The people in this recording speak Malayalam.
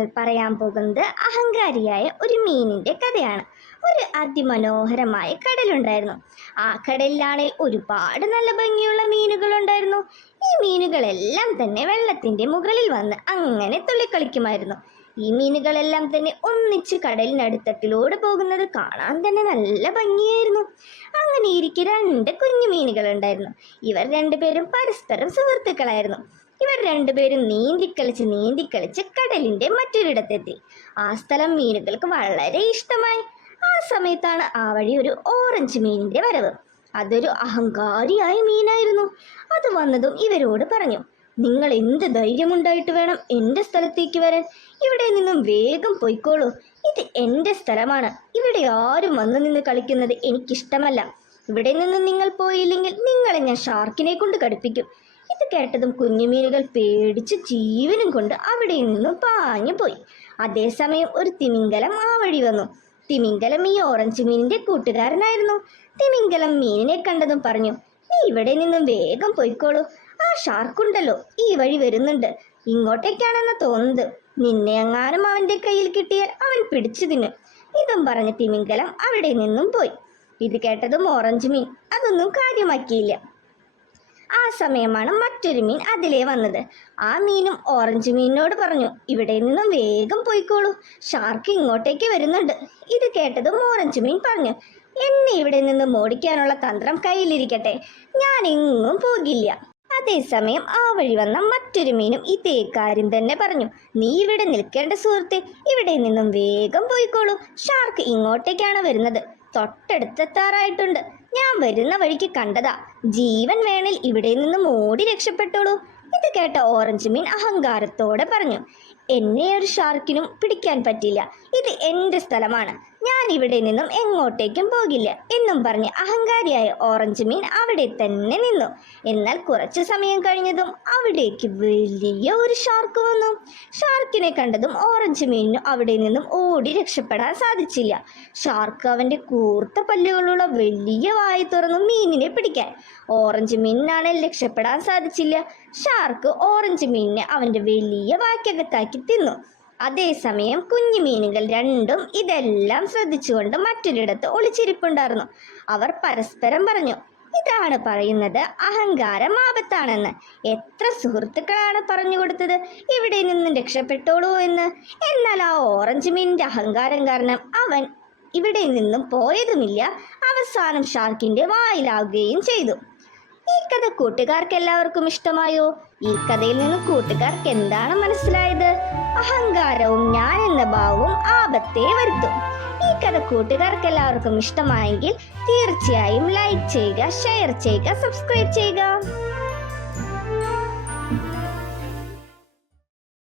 നമ്മൾ പറയാൻ പോകുന്നത് അഹങ്കാരിയായ ഒരു മീനിന്റെ കഥയാണ്. ഒരു അതിമനോഹരമായ കടലുണ്ടായിരുന്നു. ആ കടലിലാണെങ്കിൽ ഒരുപാട് നല്ല ഭംഗിയുള്ള മീനുകൾ ഉണ്ടായിരുന്നു. ഈ മീനുകളെല്ലാം തന്നെ വെള്ളത്തിന്റെ മുകളിൽ വന്ന് അങ്ങനെ തുള്ളിക്കളിക്കുമായിരുന്നു. ഈ മീനുകളെല്ലാം തന്നെ ഒന്നിച്ച് കടലിനടുത്തട്ടിലൂടെ പോകുന്നത് കാണാൻ തന്നെ നല്ല ഭംഗിയായിരുന്നു. അങ്ങനെ ഇരിക്കെ രണ്ട് കുഞ്ഞു മീനുകൾ ഉണ്ടായിരുന്നു. ഇവർ രണ്ടുപേരും പരസ്പരം സുഹൃത്തുക്കളായിരുന്നു. ഇവർ രണ്ടുപേരും നീന്തിക്കളിച്ച് കടലിന്റെ മറ്റൊരിടത്തെത്തി. ആ സ്ഥലം മീനുകൾക്ക് വളരെ ഇഷ്ടമായി. ആ സമയത്താണ് ആ വഴി ഒരു ഓറഞ്ച് മീനിന്റെ വരവ്. അതൊരു അഹങ്കാരിയായ മീനായിരുന്നു. അത് വന്നതും ഇവരോട് പറഞ്ഞു, നിങ്ങൾ എന്ത് ധൈര്യമുണ്ടായിട്ട് വേണം എൻ്റെ സ്ഥലത്തേക്ക് വരാൻ? ഇവിടെ നിന്നും വേഗം പൊയ്ക്കോളൂ. ഇത് എൻ്റെ സ്ഥലമാണ്. ഇവിടെ ആരും വന്നു നിന്ന് കളിക്കുന്നത് എനിക്കിഷ്ടമല്ല. ഇവിടെ നിന്നും നിങ്ങൾ പോയില്ലെങ്കിൽ നിങ്ങളെ ഞാൻ ഷാർക്കിനെ കൊണ്ട് കടുപ്പിക്കും. ഇത് കേട്ടതും കുഞ്ഞുമീനുകൾ പേടിച്ച് ജീവനും കൊണ്ട് അവിടെ നിന്നും പാഞ്ഞു പോയി. അതേസമയം ഒരു തിമിംഗലം ആ വഴി വന്നു. തിമിംഗലം ഈ ഓറഞ്ച് മീനിന്റെ കൂട്ടുകാരനായിരുന്നു. തിമിംഗലം മീനിനെ കണ്ടതും പറഞ്ഞു, നീ ഇവിടെ നിന്നും വേഗം പൊയ്ക്കോളൂ. ആ ഷാർക്കുണ്ടല്ലോ ഈ വഴി വരുന്നുണ്ട്. ഇങ്ങോട്ടേക്കാണെന്ന് തോന്നുന്നത്. നിന്നെ എങ്ങാനും അവന്റെ കയ്യിൽ കിട്ടിയാൽ അവൻ പിടിച്ചു തിന്നും. ഇതും പറഞ്ഞ തിമിംഗലം അവിടെ നിന്നും പോയി. ഇത് കേട്ടതും ഓറഞ്ച് മീൻ അതൊന്നും കാര്യമാക്കിയില്ല. ആ സമയമാണ് മറ്റൊരു മീൻ അതിലേ വന്നത്. ആ മീനും ഓറഞ്ച് മീനിനോട് പറഞ്ഞു, ഇവിടെ നിന്നും വേഗം പോയിക്കോളൂ. ഷാർക്ക് ഇങ്ങോട്ടേക്ക് വരുന്നുണ്ട്. ഇത് കേട്ടതും ഓറഞ്ച് മീൻ പറഞ്ഞു, എന്നെ ഇവിടെ നിന്നും ഓടിക്കാനുള്ള തന്ത്രം കയ്യിലിരിക്കട്ടെ. ഞാൻ എങ്ങും പോകില്ല. അതേസമയം ആ വഴി വന്ന മറ്റൊരു മീനും ഇതേ കാര്യം തന്നെ പറഞ്ഞു, നീ ഇവിടെ നിൽക്കേണ്ട സുഹൃത്തെ, ഇവിടെ നിന്നും വേഗം പോയിക്കോളൂ. ഷാർക്ക് ഇങ്ങോട്ടേക്കാണ് വരുന്നത്. തൊട്ടടുത്തെത്താറായിട്ടുണ്ട്. ഞാൻ വരുന്ന വഴിക്ക് കണ്ടതാ. ജീവൻ വേണേൽ ഇവിടെ നിന്നും ഓടി രക്ഷപ്പെട്ടോളൂ. ഇത് കേട്ട ഓറഞ്ച് മീൻ അഹങ്കാരത്തോടെ പറഞ്ഞു, എന്നെ ഒരു ഷാർക്കിനും പിടിക്കാൻ പറ്റില്ല. ഇത് എൻ്റെ സ്ഥലമാണ്. ഞാൻ ഇവിടെ നിന്നും എങ്ങോട്ടേക്കും പോകില്ല എന്നും പറഞ്ഞ് അഹങ്കാരിയായ ഓറഞ്ച് മീൻ അവിടെ തന്നെ നിന്നു. എന്നാൽ കുറച്ചു സമയം കഴിഞ്ഞതും അവിടേക്ക് വലിയ ഒരു ഷാർക്ക് വന്നു. ഷാർക്കിനെ കണ്ടതും ഓറഞ്ച് മീനിന് അവിടെ നിന്നും ഓടി രക്ഷപ്പെടാൻ സാധിച്ചില്ല. ഷാർക്ക് അവന്റെ കൂർത്ത പല്ലുകളുള്ള വലിയ വായ തുറന്നു മീനിനെ പിടിക്കാൻ. ഓറഞ്ച് മീനിനാണ് രക്ഷപ്പെടാൻ സാധിച്ചില്ല. ഷാർക്ക് ഓറഞ്ച് മീനിനെ അവന്റെ വലിയ വായ്ക്കകത്താക്കി തിന്നു. അതേസമയം കുഞ്ഞു മീനുകൾ രണ്ടും ഇതെല്ലാം ശ്രദ്ധിച്ചുകൊണ്ട് മറ്റൊരിടത്ത് ഒളിച്ചിരിപ്പുണ്ടായിരുന്നു. അവർ പരസ്പരം പറഞ്ഞു, ഇതാണ് പറയുന്നത് അഹങ്കാരം ആപത്താണെന്ന്. എത്ര സുഹൃത്തുക്കളാണ് പറഞ്ഞു കൊടുത്തത് ഇവിടെ നിന്നും രക്ഷപ്പെട്ടോളൂ എന്ന്. എന്നാൽ ആ ഓറഞ്ച് മീനിന്റെ അഹങ്കാരം കാരണം അവൻ ഇവിടെ നിന്നും പോയതുമില്ല. അവസാനം ഷാർക്കിന്റെ വായിലാവുകയും ചെയ്തു. ഈ കഥ കൂട്ടുകാർക്ക് എല്ലാവർക്കും ഇഷ്ടമായോ? ഈ കഥയിൽ നിന്ന് കൂട്ടുകാർക്ക് എന്താണ് മനസ്സിലായത്? അഹങ്കാരവും ഞാൻ എന്ന ഭാവവും ആപത്തെ വരുത്തും. ഈ കഥ കൂട്ടുകാർക്ക് എല്ലാവർക്കും ഇഷ്ടമായെങ്കിൽ തീർച്ചയായും ലൈക്ക് ചെയ്യുക, ഷെയർ ചെയ്യുക, സബ്സ്ക്രൈബ് ചെയ്യുക.